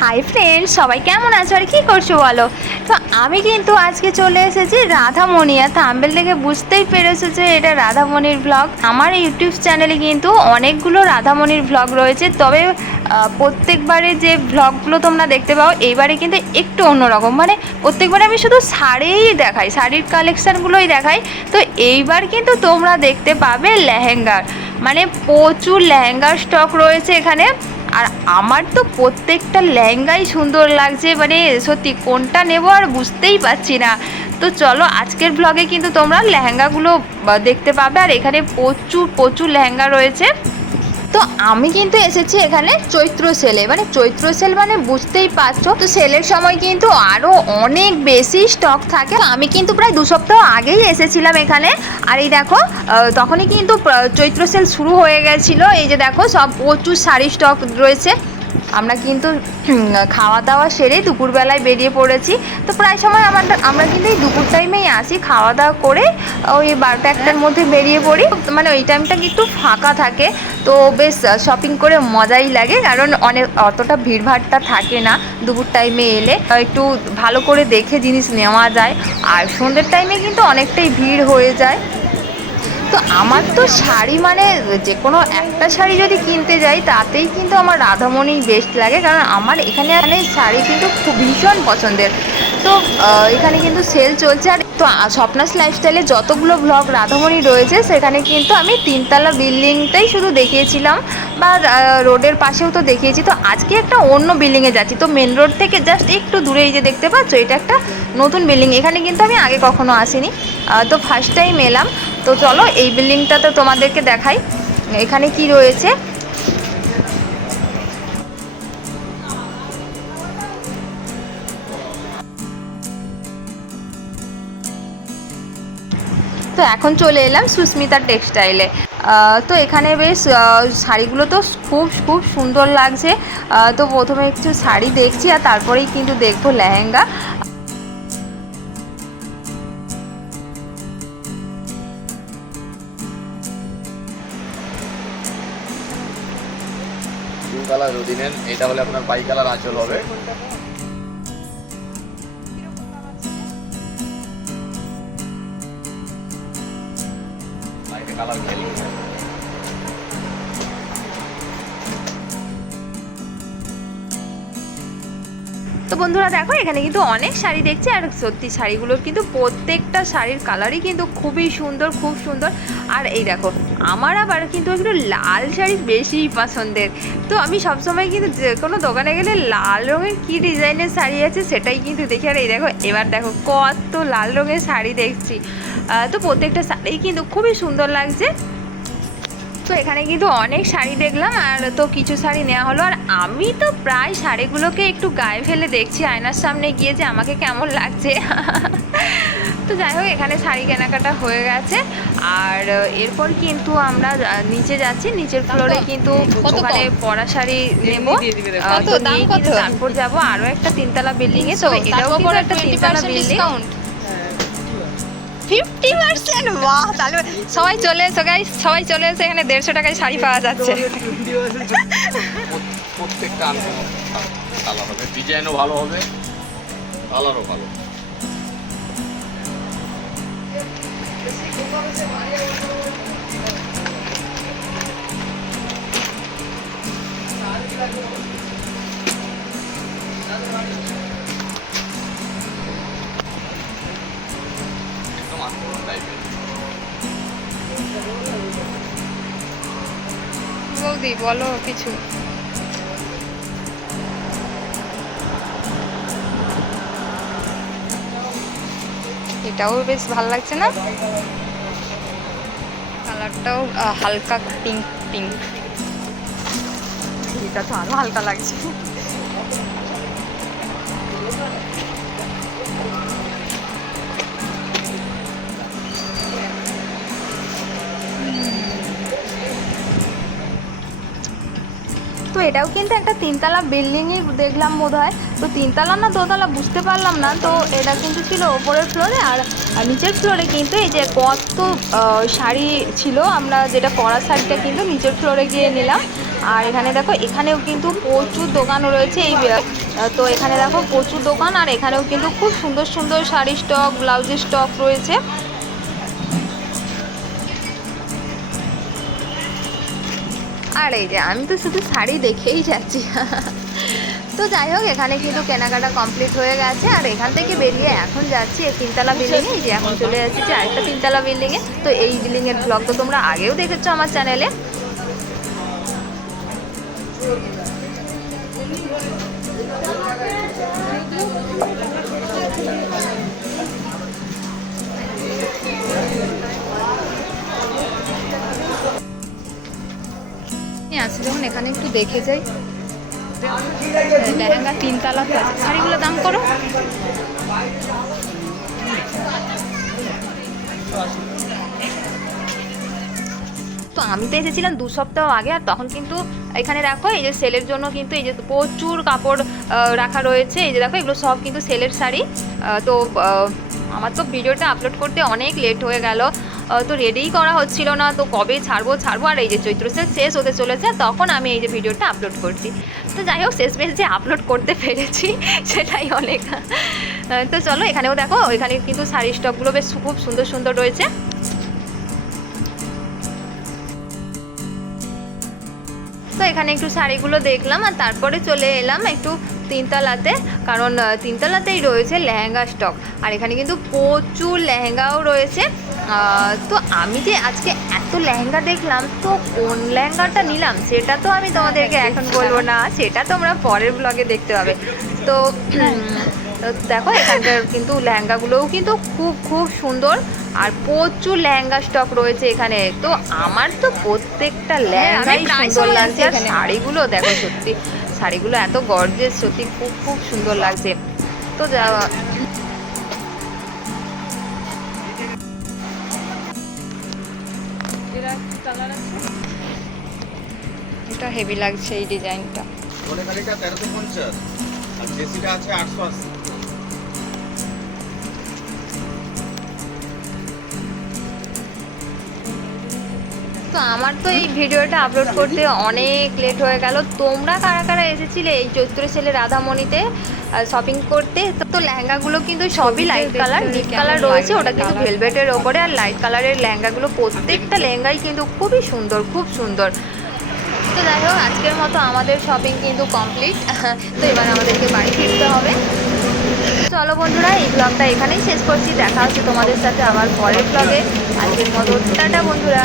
Hi friends, সবাই কেমন আছো আর কি করছো বলো। তো আমি কিন্তু আজকে চলে এসেছি রাধামণি। থাম্বনেল দেখে বুঝতেই পেরেছো যে এটা রাধামণির ব্লগ। আমার ইউটিউব চ্যানেলে কিন্তু অনেকগুলো রাধামণির ব্লগ রয়েছে, তবে প্রত্যেকবারে যে ব্লগগুলো তোমরা দেখতে পাও এইবারে কিন্তু একটু অন্যরকম। মানে প্রত্যেকবারে আমি শুধু শাড়িই দেখাই, শাড়ির কালেকশানগুলোই দেখাই। তো এইবার কিন্তু তোমরা দেখতে পাবে লেহেঙ্গার, মানে প্রচুর লেহেঙ্গার স্টক রয়েছে এখানে। আর আমার তো প্রত্যেকটা লেহেঙ্গাই সুন্দর লাগছে, মানে সত্যি কোনটা নেব আর বুঝতেই পারছি না। তো চলো আজকের ব্লগে কিন্তু তোমরা লেহেঙ্গাগুলো দেখতে পাবে, আর এখানে প্রচুর প্রচুর লেহেঙ্গা রয়েছে। তো আমি কিন্তু এসেছি এখানে চৈত্র সেলে, মানে চৈত্র সেল মানে বুঝতেই পারছো। তো সেলের সময় কিন্তু আরও অনেক বেশি স্টক থাকে। তো আমি কিন্তু প্রায় 2 সপ্তাহ আগেই এসেছিলাম এখানে। আর এই দেখো তখনই কিন্তু চৈত্র সেল শুরু হয়ে গেছিলো। এই যে দেখো সব প্রচুর শাড়ি স্টক রয়েছে। আমরা কিন্তু খাওয়া দাওয়া সেরে দুপুরবেলায় বেরিয়ে পড়েছি। তো প্রায় সময় আমরা কিন্তু এই দুপুর টাইমেই আসি, খাওয়া দাওয়া করে ওই 12টা-1টার মধ্যে বেরিয়ে পড়ি। মানে ওই টাইমটা একটু ফাঁকা থাকে, তো বেশ শপিং করে মজাই লাগে, কারণ অতটা ভিড়ভাড়টা থাকে না। দুপুর টাইমে এলে একটু ভালো করে দেখে জিনিস নেওয়া যায়। আর সন্ধ্যের টাইমে কিন্তু অনেকটাই ভিড় হয়ে যায়। তো আমার তো শাড়ি মানে যে কোনো একটা শাড়ি যদি কিনতে যাই তাতেই কিন্তু আমার রাধামণি বেস্ট লাগে, কারণ আমার এখানে শাড়ি কিন্তু খুব ভীষণ পছন্দের। তো এখানে কিন্তু সেল চলছে। আর তো স্বপ্নাস লাইফস্টাইলে যতগুলো ব্লগ রাধামণি রয়েছে সেখানে কিন্তু আমি 3তলা বিল্ডিংটাই শুধু দেখিয়েছিলাম, বা রোডের পাশেও তো দেখিয়েছি। তো আজকে একটা অন্য বিল্ডিংয়ে যাচ্ছি, তো মেন রোড থেকে জাস্ট একটু দূরে এই যে দেখতে পাচ্ছ এটা একটা নতুন বিল্ডিং। এখানে কিন্তু আমি আগে কখনো আসিনি, তো ফার্স্ট টাইম এলাম। তো চলো এই বিল্ডিংটা তো তোমাদেরকে দেখাই এখানে কি রয়েছে। তো এখন চলে এলাম সুস্মিতা টেক্সটাইলে। তো এখানে বেশ শাড়িগুলো তো খুব খুব সুন্দর লাগছে। তো প্রথমে একটু শাড়ি দেখছি আর তারপরেই কিন্তু দেখবো লেহেঙ্গা। কালার যদি নেন এটা হলে আপনার বাই কালার আঁচল হবে। কালার খেলি তো বন্ধুরা দেখো এখানে কিন্তু অনেক শাড়ি দেখছি, আর সত্যি শাড়িগুলোর কিন্তু প্রত্যেকটা শাড়ির কালারই কিন্তু খুবই সুন্দর, খুব সুন্দর। আর এই দেখো আমার আবার কিন্তু একটু লাল শাড়ি বেশি পছন্দের। তো আমি সবসময় কিন্তু যে কোনো দোকানে গেলে লাল রঙের কী ডিজাইনের শাড়ি আছে সেটাই কিন্তু দেখি। আর এই দেখো এবার দেখো কত লাল রঙের শাড়ি দেখছি। তো প্রত্যেকটা শাড়ি কিন্তু খুবই সুন্দর লাগছে। তো এখানে কিন্তু অনেক শাড়ি দেখলাম, আর তো কিছু শাড়ি নেওয়া হলো। আর আমি তো প্রায় শাড়িগুলোকে একটু গায়ে ফেলে দেখছি আয়নার সামনে গিয়ে যে আমাকে কেমন লাগছে। তো যাই হোক এখানে শাড়ি কেনাকাটা হয়ে গেছে। আর এরপর কিন্তু আমরা নিচে যাচ্ছি, নিচের ফ্লোরে কিন্তু ওখানে পরা শাড়ি নেবো। তো নিয়ে কিন্তু তারপর যাবো আরও একটা 3তলা বিল্ডিংয়ে। তো এটাও কিন্তু একটা 3তলা বিল্ডিং। 50%! বাহ, তাহলে সবাই চলে এসো গাইস, সবাই চলে এসো, এখানে 150 টাকায় শাড়ি পাওয়া যাচ্ছে। প্রত্যেকটা কালার হবে, ডিজাইনও ভালো হবে, কালারও ভালো। একদম আস্তরণ টাইপের। বৌদি বলো কিছু। এটাও বেশ ভালো লাগছে না, কালারটাও হালকা পিঙ্ক পিঙ্ক। এটা তো আরো হালকা লাগছে। তো এটাও কিন্তু একটা 3তলা বিল্ডিংই দেখলাম বোধহয়। তো 3তলা না 2তলা বুঝতে পারলাম না। তো এটা কিন্তু ছিল ওপরের ফ্লোরে, আর নিচের ফ্লোরে কিন্তু এই যে কত শাড়ি ছিল। আমরা যেটা পরা শাড়িটা কিন্তু নিচের ফ্লোরে গিয়ে নিলাম। আর এখানে দেখো এখানেও কিন্তু প্রচুর দোকানও রয়েছে। এই তো এখানে দেখো প্রচুর দোকান, আর এখানেও কিন্তু খুব সুন্দর সুন্দর শাড়ির স্টক, ব্লাউজের স্টক রয়েছে। আর এই যে আমি তো শুধু শাড়ি দেখেই যাচ্ছি। তো যাই হোক, এখানে কিন্তু কেনাকাটা কমপ্লিট হয়ে গেছে, আর এখান থেকে বেরিয়ে এখন যাচ্ছি এই 3তলা বিল্ডিংয়ে। এই যে এখন চলে যাচ্ছি আরেকটা 3তলা বিল্ডিংয়ে। তো এই বিল্ডিংয়ের ব্লগ তো তোমরা আগেও দেখেছো আমার চ্যানেলে। আছে যখন এখানে একটু দেখে যাই। লেহেঙ্গা 3তলা তো আছে, শাড়িগুলো দাম করো। তো আমি তো এসেছিলাম 2 সপ্তাহ আগে, আর তখন কিন্তু এখানে দেখো এই যে সেলের জন্য কিন্তু এই যে প্রচুর কাপড় রাখা রয়েছে। এই যে দেখো এগুলো সব কিন্তু সেলের শাড়ি। তো আমার তো ভিডিওটা আপলোড করতে অনেক লেট হয়ে গেল, তো রেডিই করা হচ্ছিল না, তো কবে ছাড়বো। আর এই যে চৈত্র সেল শেষ হতে চলেছে, তখন আমি এই যে ভিডিওটা আপলোড করছি। তো যাই হোক, শেষমেশ যে আপলোড করতে পেরেছি সেটাই অনেক। তো চলো, এখানেও দেখো, এখানে কিন্তু শাড়ির স্টকগুলো বেশ খুব সুন্দর সুন্দর রয়েছে। তো এখানে একটু শাড়িগুলো দেখলাম, আর তারপরে চলে এলাম একটু 3তলাতে, কারণ 3তলাতেই রয়েছে লেহেঙ্গা স্টক, আর এখানে কিন্তু প্রচুর লেহেঙ্গাও রয়েছে। তো আমি যে আজকে এত লেহেঙ্গা দেখলাম, তো কোন লেহেঙ্গাটা নিলাম সেটা তো আমি তোমাদেরকে এখন বলবো না, সেটা তোমরা পরের ব্লগে দেখতে পাবে। তো দেখো এখানকার কিন্তু লেহেঙ্গাগুলোও কিন্তু খুব খুব সুন্দর, আর প্রচুর লেহেঙ্গা স্টক রয়েছে এখানে। তো আমার তো প্রত্যেকটা লেহেঙ্গাই সুন্দর লাগছে, আর শাড়িগুলো দেখো, সত্যি শাড়িগুলো এত গর্জিয়াস, সত্যি খুব খুব সুন্দর লাগছে। তো এটা হেভি লাগছে এই ডিজাইনটা। সোনাখালিটা 1350 আর জেসিটা আছে 880। তো আমার তো এই ভিডিওটা আপলোড করতে অনেক লেট হয়ে গেল। তোমরা কারা কারা এসেছিলে এই চৈত্র সেলে রাধামণিতে শপিং করতে? তো লেহেঙ্গাগুলো কিন্তু সবই লাইট কালার, ডিপ কালার রয়েছে, ওটা কিন্তু ভেলভেটের ওপরে, আর লাইট কালারের লেহেঙ্গাগুলো প্রত্যেকটা লেহেঙ্গাই কিন্তু খুবই সুন্দর, খুব সুন্দর। তো যাই হোক, আজকের মতো আমাদের শপিং কিন্তু কমপ্লিট। তো এবার আমাদেরকে বাড়ি ফিরতে হবে। চলো বন্ধুরা, এই ব্লগটা এখানেই শেষ করছি। দেখা হচ্ছে তোমাদের সাথে আবার পরের ব্লগে। আজকের মতো টাটা বন্ধুরা।